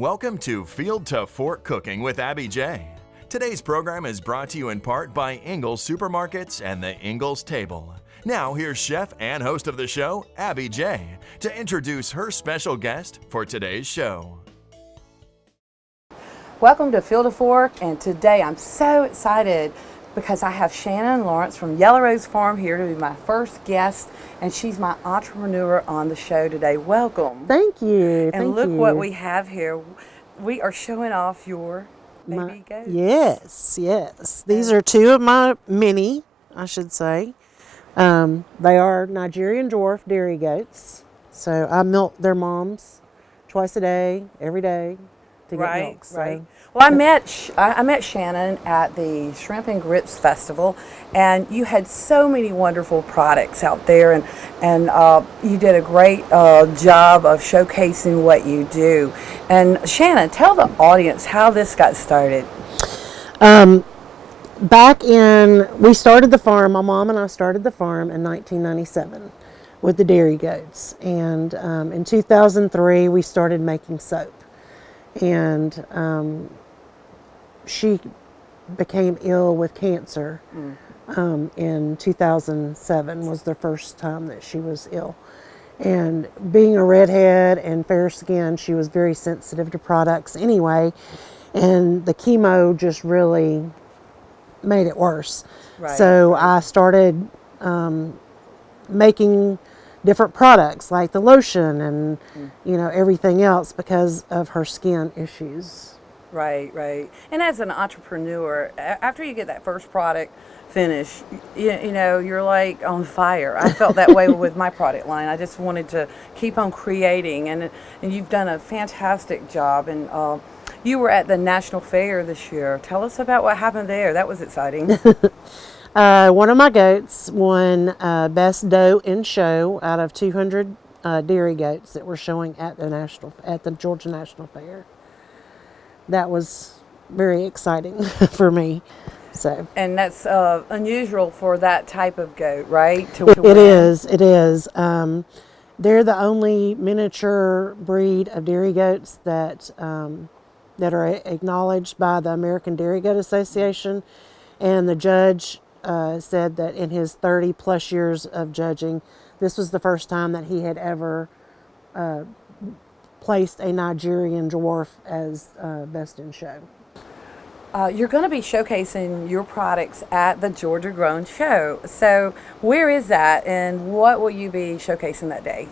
Welcome to Field to Fork Cooking with Abby J. Today's program is brought to you in part by Ingles Supermarkets and the Ingles Table. Now here's chef and host of the show, Abby J, to introduce her special guest for today's show. Welcome to Field to Fork, and today I'm so excited because I have Shannon Lawrence from Yellow Rose Farm here to be my first guest, and she's my entrepreneur on the show today. Welcome. Thank you. And look what we have here. We are showing off your baby goats. Yes. These are two of my mini, I should say. They are Nigerian dwarf dairy goats. So I milk their moms twice a day, every day to get milk. So. Right. Well, I met Shannon at the Shrimp and Grits Festival, and you had so many wonderful products out there, and you did a great job of showcasing what you do. And Shannon, tell the audience how this got started. We started the farm, my mom and I started the farm in 1997 with the dairy goats. And in 2003, we started making soap. And she became ill with cancer in 2007 was the first time that she was ill. And being a redhead and fair skin, she was very sensitive to products anyway. And the chemo just really made it worse. Right. So I started making different products like the lotion and everything else because of her skin issues. Right. And as an entrepreneur, after you get that first product finished, you're like on fire. I felt that way with my product line. I just wanted to keep on creating, and you've done a fantastic job. And you were at the National Fair this year. Tell us about what happened there. That was exciting. One of my goats won Best Doe in Show out of 200 dairy goats that were showing at the Georgia National Fair. That was very exciting for me. So. And that's unusual for that type of goat, right? It is. They're the only miniature breed of dairy goats that are acknowledged by the American Dairy Goat Association. And the judge said that in his 30 plus years of judging, this was the first time that he had ever placed a Nigerian dwarf as Best in Show. You're going to be showcasing your products at the Georgia Grown Show. So where is that, and what will you be showcasing that day?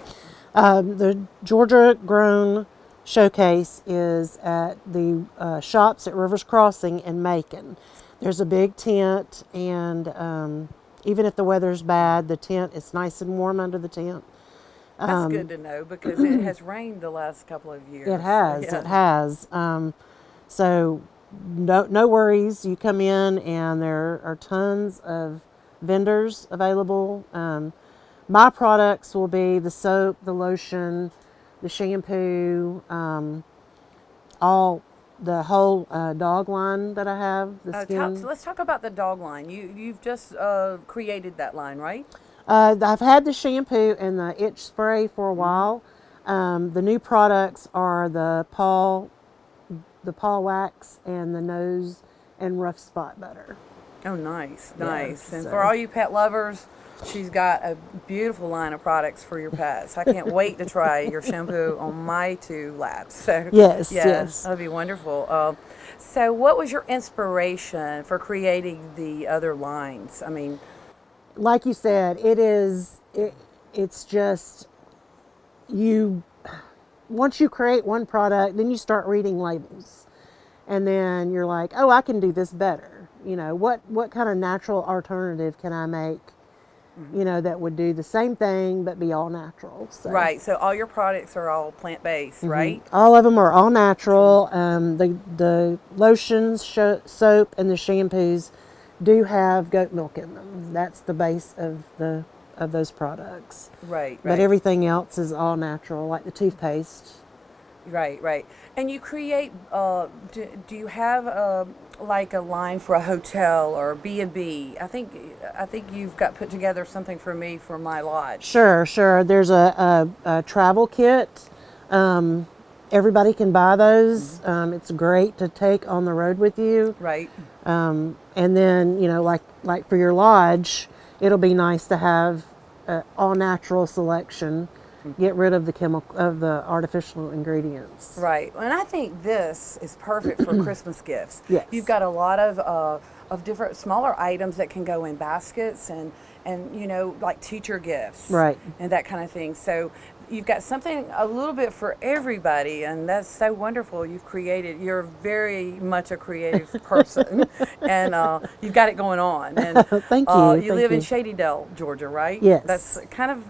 The Georgia Grown Showcase is at the shops at Rivers Crossing in Macon. There's a big tent, and even if the weather's bad, the tent is nice and warm under the tent. That's good to know because it has rained the last couple of years. It has. Yeah. It has. So no worries. You come in and there are tons of vendors available. My products will be the soap, the lotion, the shampoo, the whole dog line that I have. Let's talk about the dog line. You've just created that line, right? I've had the shampoo and the itch spray for a while. The new products are the paw wax and the nose and rough spot butter. Oh, nice. Yes, And so. for all you pet lovers, she's got a beautiful line of products for your pets. I can't wait to try your shampoo on my two labs. So yes, that'll be wonderful. So what was your inspiration for creating the other lines? I mean, like you said, it's just once you create one product, then you start reading labels, and then you're like, oh, I can do this better. What kind of natural alternative can I make, that would do the same thing but be all natural. So. Right, so all your products are all plant-based, right? All of them are all natural. The lotions, soap, and the shampoos do have goat milk in them. That's the base of those products. Right. But everything else is all natural, like the toothpaste. Right. And you create, do you have like a line for a hotel or B&B? I think you've got put together something for me for my lodge. Sure. There's a travel kit everybody can buy those. It's great to take on the road with you. Right. And then, like for your lodge, it'll be nice to have all natural selection. Get rid of the artificial ingredients. Right. And I think this is perfect for Christmas gifts. Yes. You've got a lot of different smaller items that can go in baskets and like teacher gifts. Right. And that kind of thing. So you've got something a little bit for everybody, and that's so wonderful. You're very much a creative person, and you've got it going on. And Thank you. You live in Shadydale, Georgia, right? Yes. That's kind of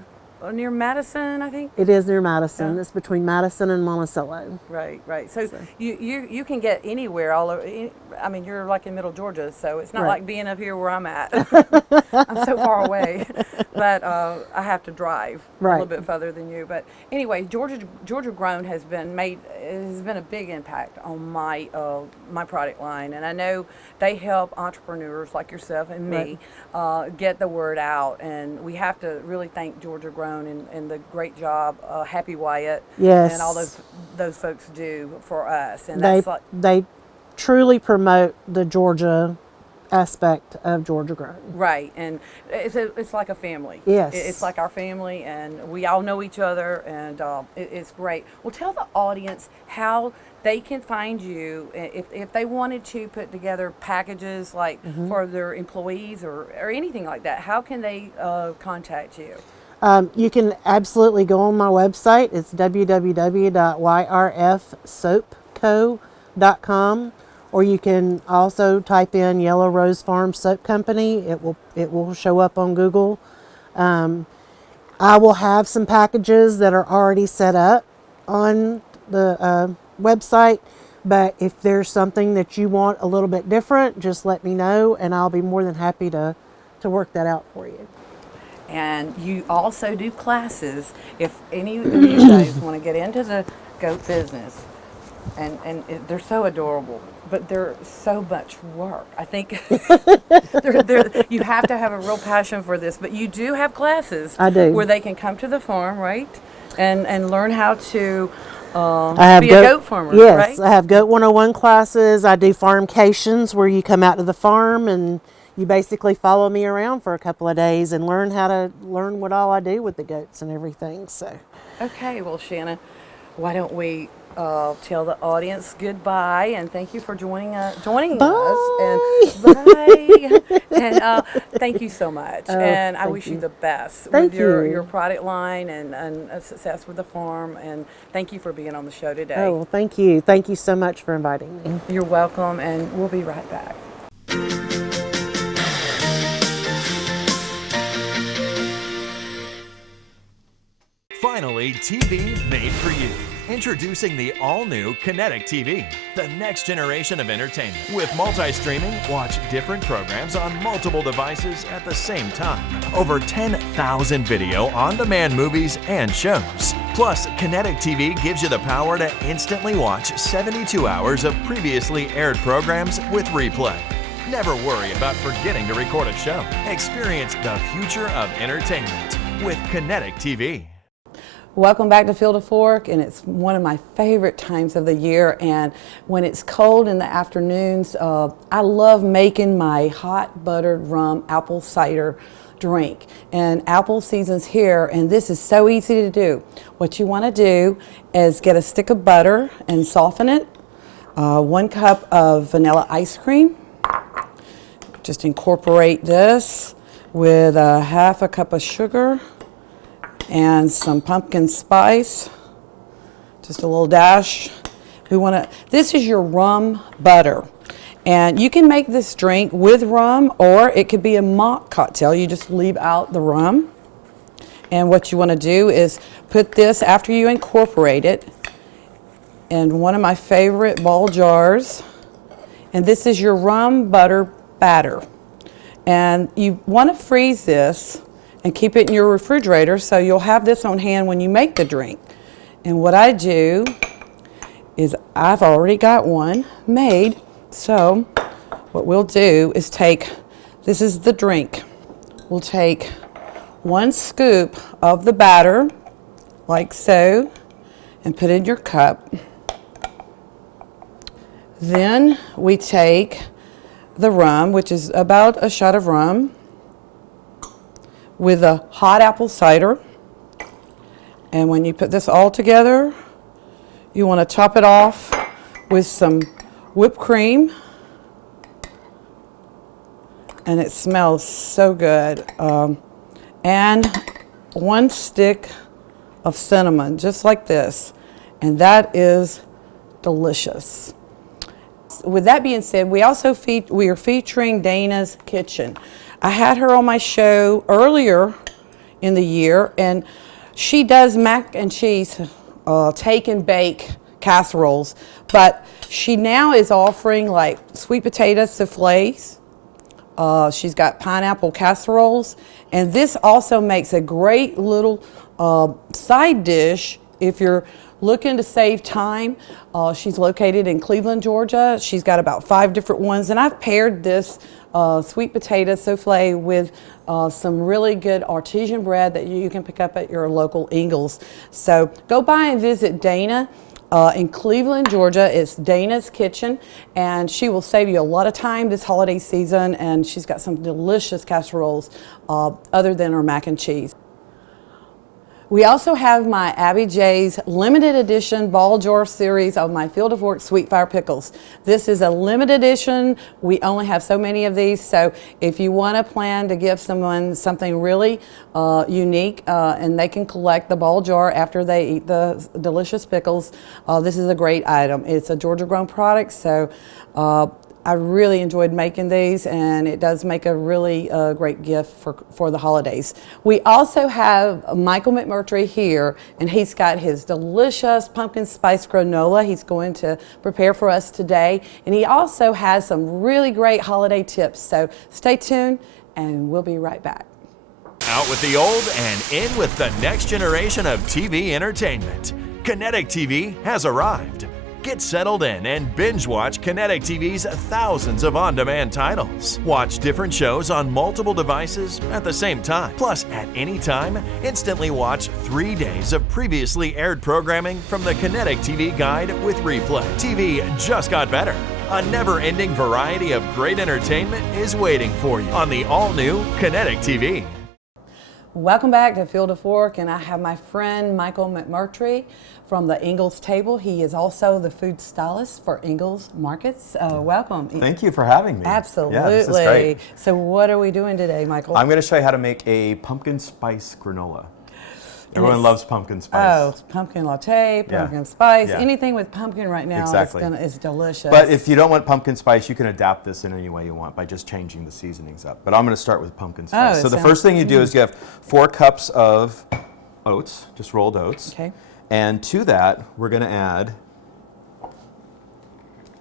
near Madison, I think. It is near Madison. Yeah. It's between Madison and Monticello. Right. So you can get anywhere all over. I mean, you're like in Middle Georgia, so it's not Right. like being up here where I'm at. I'm so far away, but I have to drive a Right. little bit further than you. But anyway, Georgia Grown has been a big impact on my product line, and I know they help entrepreneurs like yourself and me get the word out. And we have to really thank Georgia Grown and the great job Happy Wyatt Yes. and all those folks do for us. And They truly promote the Georgia aspect of Georgia Grown. right, and it's like a family. Yes. It's like our family, and we all know each other, and it's great. Well, tell the audience how they can find you if they wanted to put together packages like for their employees or anything like that. How can they contact you? You can absolutely go on my website. It's www.yrfsoapco.com, or you can also type in Yellow Rose Farm Soap Company. It will show up on Google. I will have some packages that are already set up on the website, but if there's something that you want a little bit different, just let me know, and I'll be more than happy to work that out for you. And you also do classes if any of you guys want to get into the goat business. They're so adorable, but they're so much work. I think you have to have a real passion for this. But you do have classes. I do. Where they can come to the farm, right? And learn how to I be a goat farmer, yes, right? I have Goat 101 classes. I do farmcations where you come out to the farm and you basically follow me around for a couple of days and learn what all I do with the goats and everything. So, Okay, well, Shannon, why don't we tell the audience goodbye and thank you for joining us. And bye. And thank you so much. And I wish you the best Thank with your you. product line and success with the farm. And thank you for being on the show today. oh, well, thank you. Thank you so much for inviting me. You're welcome, and we'll be right back. Finally, TV made for you. Introducing the all-new Kinetic TV, the next generation of entertainment. With multi-streaming, watch different programs on multiple devices at the same time. Over 10,000 video on-demand movies and shows. Plus, Kinetic TV gives you the power to instantly watch 72 hours of previously aired programs with replay. Never worry about forgetting to record a show. Experience the future of entertainment with Kinetic TV. Welcome back to Field to Fork, and it's one of my favorite times of the year. And when it's cold in the afternoons, I love making my hot buttered rum apple cider drink. And apple season's here, and this is so easy to do. What you want to do is get a stick of butter and soften it. 1 cup of vanilla ice cream. Just incorporate this with half a cup of sugar and some pumpkin spice, just a little dash. This is your rum butter. And you can make this drink with rum, or it could be a mock cocktail. You just leave out the rum. And what you want to do is put this, after you incorporate it, in one of my favorite ball jars. And this is your rum butter batter. And you want to freeze this and keep it in your refrigerator so you'll have this on hand when you make the drink. And what I do is I've already got one made. So what we'll do is this is the drink. We'll take 1 scoop of the batter, like so, and put in your cup. Then we take the rum, which is about a shot of rum, with a hot apple cider. And when you put this all together, you want to top it off with some whipped cream. And it smells so good. And 1 stick of cinnamon, just like this. And that is delicious. With that being said, we are featuring Dana's Kitchen. I had her on my show earlier in the year, and she does mac and cheese, take and bake casseroles, but she now is offering like sweet potato soufflés. She's got pineapple casseroles, and this also makes a great little side dish if you're looking to save time. She's located in Cleveland, Georgia. She's got about 5 different ones, and I've paired this sweet potato souffle with some really good artisan bread that you can pick up at your local Ingles. So go by and visit Dana. In Cleveland, Georgia. It's Dana's Kitchen, and she will save you a lot of time this holiday season, and she's got some delicious casseroles other than her mac and cheese. We also have my Abby J's limited edition ball jar series of my Field of Fork sweet fire pickles. This is a limited edition. We only have so many of these, so if you want to plan to give someone something really unique and they can collect the ball jar after they eat the delicious pickles, this is a great item. It's a Georgia grown product, so I really enjoyed making these, and it does make a really great gift for the holidays. We also have Michael McMurtry here, and he's got his delicious pumpkin spice granola he's going to prepare for us today. And he also has some really great holiday tips. So stay tuned, and we'll be right back. Out with the old and in with the next generation of TV entertainment. Kinetic TV has arrived. Get settled in and binge watch Kinetic TV's thousands of on-demand titles. Watch different shows on multiple devices at the same time. Plus, at any time, instantly watch 3 days of previously aired programming from the Kinetic TV Guide with replay. TV just got better. A never-ending variety of great entertainment is waiting for you on the all-new Kinetic TV. Welcome back to Field of Fork, and I have my friend Michael McMurtry from the Ingles table. He is also the food stylist for Ingles Markets. Welcome. Thank you for having me. Absolutely. Yeah, this is great. So what are we doing today, Michael? I'm going to show you how to make a pumpkin spice granola. Everyone loves pumpkin spice. Oh, pumpkin latte, pumpkin spice, Yeah. anything with pumpkin right now is delicious. But if you don't want pumpkin spice, you can adapt this in any way you want by just changing the seasonings up. But I'm going to start with pumpkin spice. So the first thing you do is you have 4 cups of oats, just rolled oats. Okay. And to that, we're going to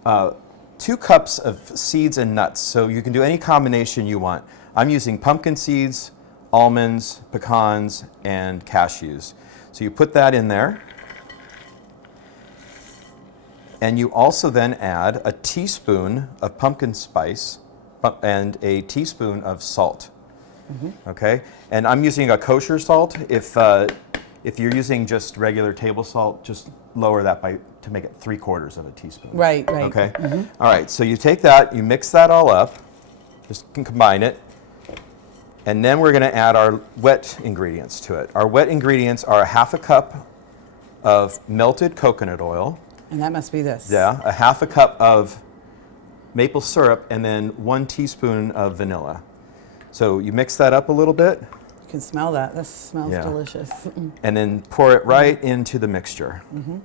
add 2 cups of seeds and nuts. So you can do any combination you want. I'm using pumpkin seeds, almonds, pecans, and cashews. So you put that in there. And you also then add a teaspoon of pumpkin spice and a teaspoon of salt. Mm-hmm. Okay? And I'm using a kosher salt. If you're using just regular table salt, just lower that to make it 3/4 of a teaspoon. Right. Okay? Mm-hmm. All right, so you take that, you mix that all up, just combine it, and then we're going to add our wet ingredients to it. Our wet ingredients are 1/2 cup of melted coconut oil. And that must be this. Yeah, 1/2 cup of maple syrup, and then 1 teaspoon of vanilla. So you mix that up a little bit. You can smell that. This smells delicious. And then pour it right into the mixture. Mm-hmm.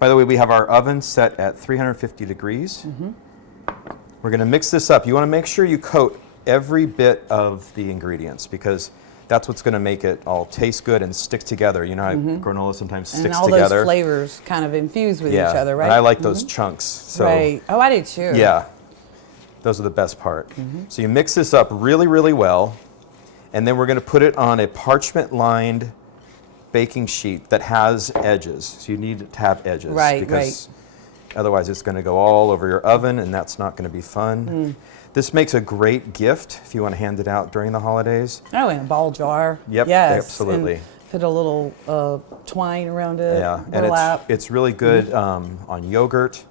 By the way, we have our oven set at 350 degrees. Mm-hmm. We're going to mix this up. You want to make sure you coat every bit of the ingredients, because that's what's going to make it all taste good and stick together. You know how granola sometimes sticks together? And all those flavors kind of infuse with each other, right? And I like those chunks. So, right. Oh, I do too. Yeah. Those are the best part. So you mix this up really, really well, and then we're going to put it on a parchment-lined baking sheet that has edges. So you need to have edges. Right, because otherwise it's going to go all over your oven, and that's not going to be fun. This makes a great gift if you want to hand it out during the holidays. Oh, in a ball jar. Yep, yes. absolutely. And put a little twine around it. Yeah, and it's really good on yogurt,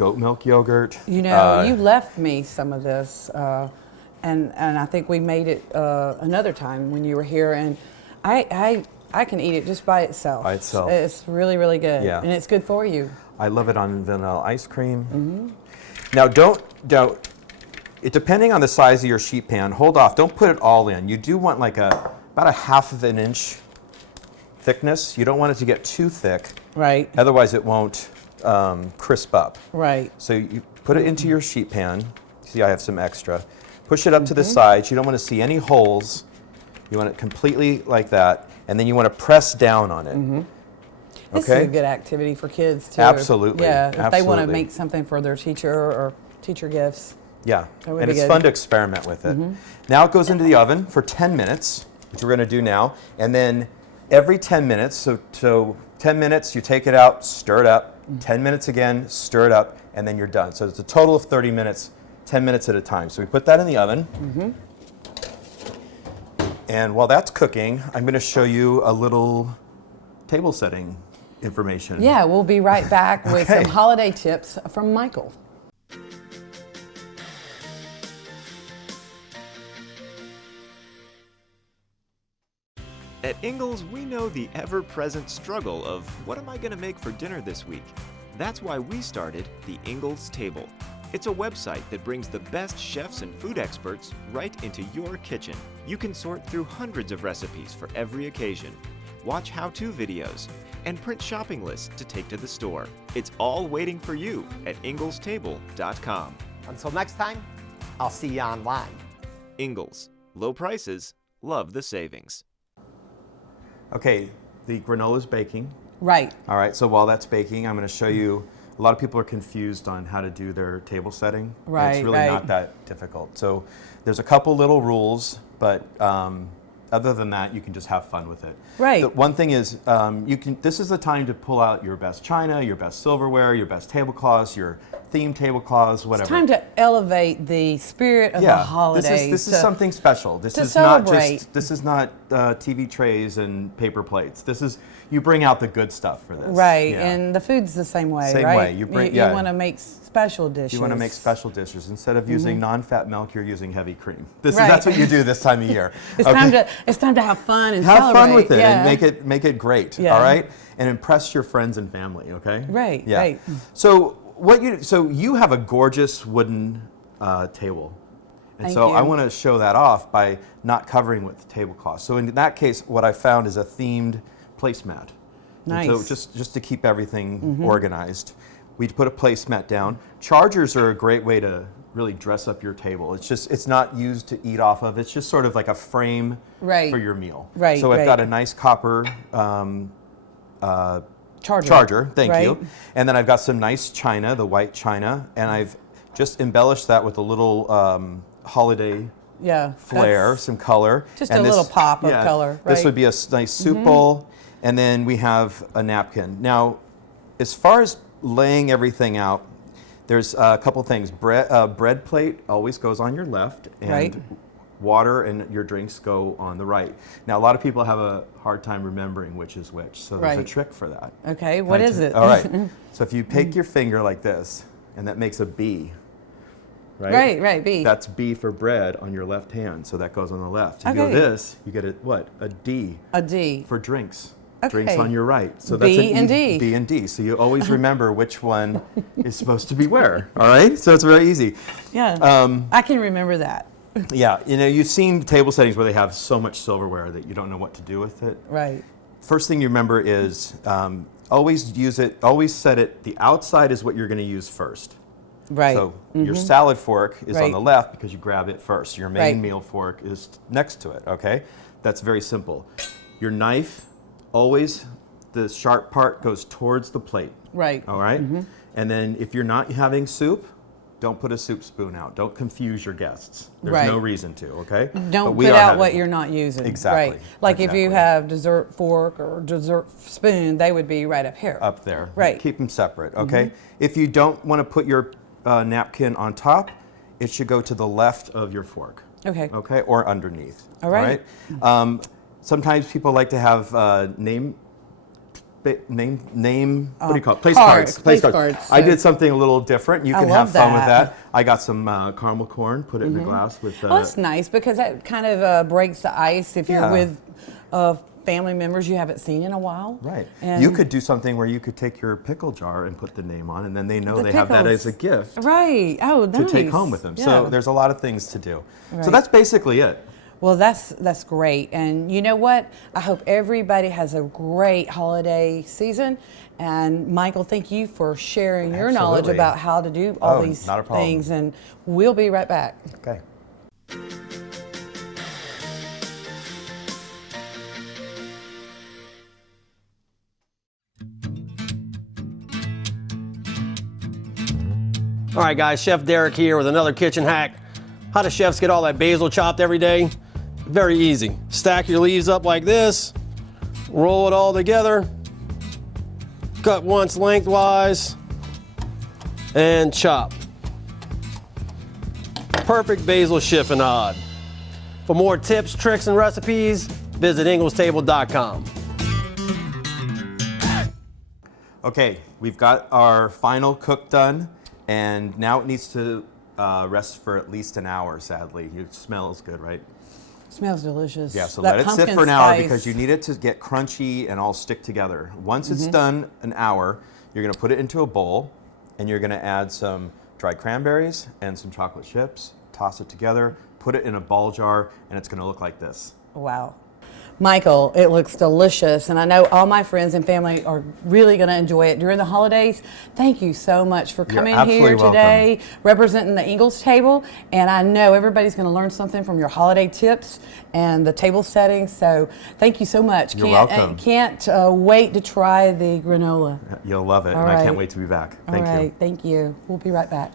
goat milk yogurt. You know, you left me some of this, and I think we made it another time when you were here, and I can eat it just by itself. By itself. It's really, really good, Yeah. and it's good for you. I love it on vanilla ice cream. Now don't, depending on the size of your sheet pan, hold off. Don't put it all in. You do want like about a 1/2 inch thickness. You don't want it to get too thick. Right. Otherwise it won't crisp up. Right. So you put it into your sheet pan. See, I have some extra. Push it up to the sides. You don't want to see any holes. You want it completely like that. And then you want to press down on it. This Okay? is a good activity for kids too. Absolutely. Yeah, if they want to Absolutely. make something for their teacher or teacher gifts. Yeah, That would and be it's good. fun to experiment with it. Now it goes into the oven for 10 minutes, which we're going to do now. And then every 10 minutes, so 10 minutes, you take it out, stir it up. 10 minutes again, stir it up, and then you're done. So it's a total of 30 minutes, 10 minutes at a time. So we put that in the oven. And while that's cooking, I'm going to show you a little table setting information. Yeah, we'll be right back with Okay. some holiday tips from Michael. At Ingalls, we know the ever-present struggle of what am I going to make for dinner this week? That's why we started the Ingalls Table. It's a website that brings the best chefs and food experts right into your kitchen. You can sort through hundreds of recipes for every occasion, watch how-to videos, and print shopping lists to take to the store. It's all waiting for you at inglestable.com. Until next time, I'll see you online. Ingalls. Low prices, love the savings. Okay, the granola's baking. Right. All right, so while that's baking, I'm going to show you, a lot of people are confused on how to do their table setting. And Right, it's really right. not that difficult. So there's a couple little rules, but other than that, you can just have fun with it. Right. The one thing is, this is the time to pull out your best china, your best silverware, your best tablecloths, your themed tablecloths, whatever. It's time to elevate the spirit of the holidays. This is something special. This to is not celebrate. just this is not TV trays and paper plates. This is, you bring out the good stuff for this. Right, Yeah. and the food's the same way, Same right? way. You bring- you yeah. want to make special dishes. You want to make special dishes. Instead of using non-fat milk, you're using heavy cream. This Right. is, that's what you do this time of year. It's time to have fun and have celebrate. fun with it Yeah. and make it great. Yeah. All right, and impress your friends and family. Okay. Right, Yeah. right. So you have a gorgeous wooden table. And Thank so you. I want to show that off by not covering with the tablecloth. So in that case, what I found is a themed placemat. Nice. And so just to keep everything organized, we put a placemat down. Chargers are a great way to really dress up your table. It's not used to eat off of. It's just sort of like a frame Right. for your meal. Right, So I've right. got a nice copper Charger. thank Right. you. And then I've got some nice china, the white china, and I've just embellished that with a little holiday Yeah. flair, that's- some color. Just And a little pop of color, This right. would be a nice soup bowl, and then we have a napkin. Now, as far as laying everything out, there's a couple things. Bread plate always goes on your left, and Right. water and your drinks go on the right. Now, a lot of people have a hard time remembering which is which, so there's a Right. trick for that. Okay, what is it? All right. So if you take your finger like this, and that makes a B, right? Right, B. That's B for bread on your left hand, so that goes on the left. If you Okay. go this, you get a D A D. for drinks. Okay. Drinks on your right. So B that's an and D. B and D. So you always remember which one is supposed to be where. All right? So it's very easy. Yeah. I can remember that. Yeah, you've seen table settings where they have so much silverware that you don't know what to do with it. Right. First thing you remember is always use it, always set it, the outside is what you're going to use first. Right. So your salad fork is on Right. the left because you grab it first. Your main Right. meal fork is next to it, okay? That's very simple. Your knife, always the sharp part goes towards the plate, Right. all right? And then if you're not having soup, don't put a soup spoon out. Don't confuse your guests. There's Right. no reason to, okay? But Don't we put are out having what it. you're not using. Exactly, Right. Like if you exactly. have dessert fork or dessert spoon, they would be right up here. Up there. Right. Keep them separate, okay? If you don't want to put your napkin on top, it should go to the left of your fork. Okay. Okay, or underneath. All right. Sometimes people like to have name name, what do you call it? Place cards. cards. Place cards, I so- did something a little different. You I can have love fun with that. that. I got some caramel corn, put it in a glass with. Well, that's nice because that kind of breaks the ice if you're Yeah. with family members you haven't seen in a while. Right. And You could do something where you could take your pickle jar and put the name on, and then they know The they have that pickles. as a gift Right. Oh, to nice. take home with them. Yeah. So there's a lot of things to do. So Right. that's basically it. Well, that's great. And you know what? I hope everybody has a great holiday season. And Michael, thank you for sharing your knowledge Absolutely. about how to do all Oh, these not a problem. things. And we'll be right back. Okay. All right, guys, Chef Derek here with another kitchen hack. How do chefs get all that basil chopped every day? Very easy. Stack your leaves up like this, roll it all together, cut once lengthwise, and chop. Perfect basil chiffonade. For more tips, tricks, and recipes, visit inglestable.com. Okay, we've got our final cook done, and now it needs to rest for at least an hour, sadly. It smells good, right? Smells delicious. Yeah, so That let it sit pumpkin for an hour spice. because you need it to get crunchy and all stick together. Once it's done an hour, you're gonna put it into a bowl, and you're gonna add some dried cranberries and some chocolate chips, toss it together, put it in a ball jar, and it's gonna look like this. Wow. Michael, it looks delicious, and I know all my friends and family are really going to enjoy it during the holidays. Thank you so much for coming absolutely here welcome. today, representing the Ingalls table, and I know everybody's going to learn something from your holiday tips and the table settings, so thank you so much. You're welcome. Can't wait to try the granola. You'll love it, All and I right. can't wait to be back. Thank All right, you. thank you. We'll be right back.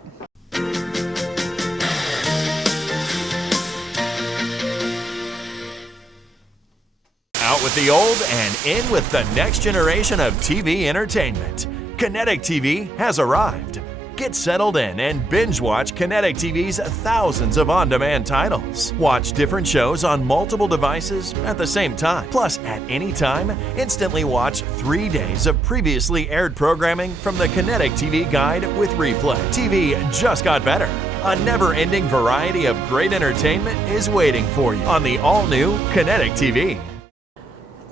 Out with the old and in with the next generation of TV entertainment. Kinetic TV has arrived. Get settled in and binge watch Kinetic TV's thousands of on-demand titles. Watch different shows on multiple devices at the same time. Plus, at any time, instantly watch 3 days of previously aired programming from the Kinetic TV Guide with replay. TV just got better. A never-ending variety of great entertainment is waiting for you on the all-new Kinetic TV.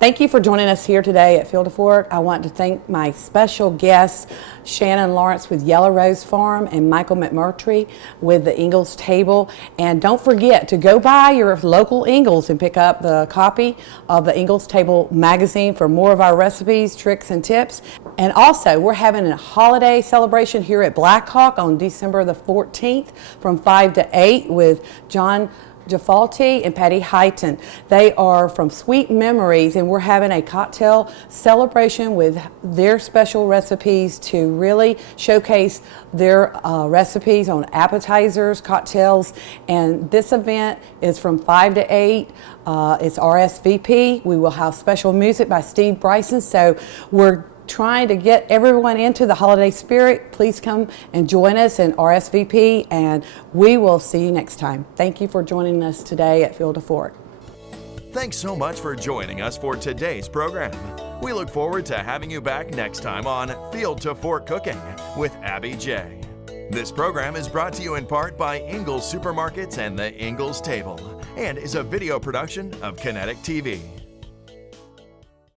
Thank you for joining us here today at Field to Fork. I want to thank my special guests, Shannon Lawrence with Yellow Rose Farm and Michael McMurtry with the Ingalls Table. And don't forget to go by your local Ingalls and pick up the copy of the Ingalls Table magazine for more of our recipes, tricks, and tips. And also, we're having a holiday celebration here at Black Hawk on December the 14th from 5 to 8 with John Jafalti and Patty Hyten. They are from Sweet Memories, and we're having a cocktail celebration with their special recipes to really showcase their recipes on appetizers, cocktails. And this event is from 5 to 8. It's RSVP. We will have special music by Steve Bryson. So we're trying to get everyone into the holiday spirit. Please come and join us in RSVP, and we will see you next time. Thank you for joining us today at Field to Fork. Thanks so much for joining us for today's program. We look forward to having you back next time on Field to Fork Cooking with Abby J. This program is brought to you in part by Ingalls Supermarkets and the Ingalls Table, and is a video production of Kinetic TV.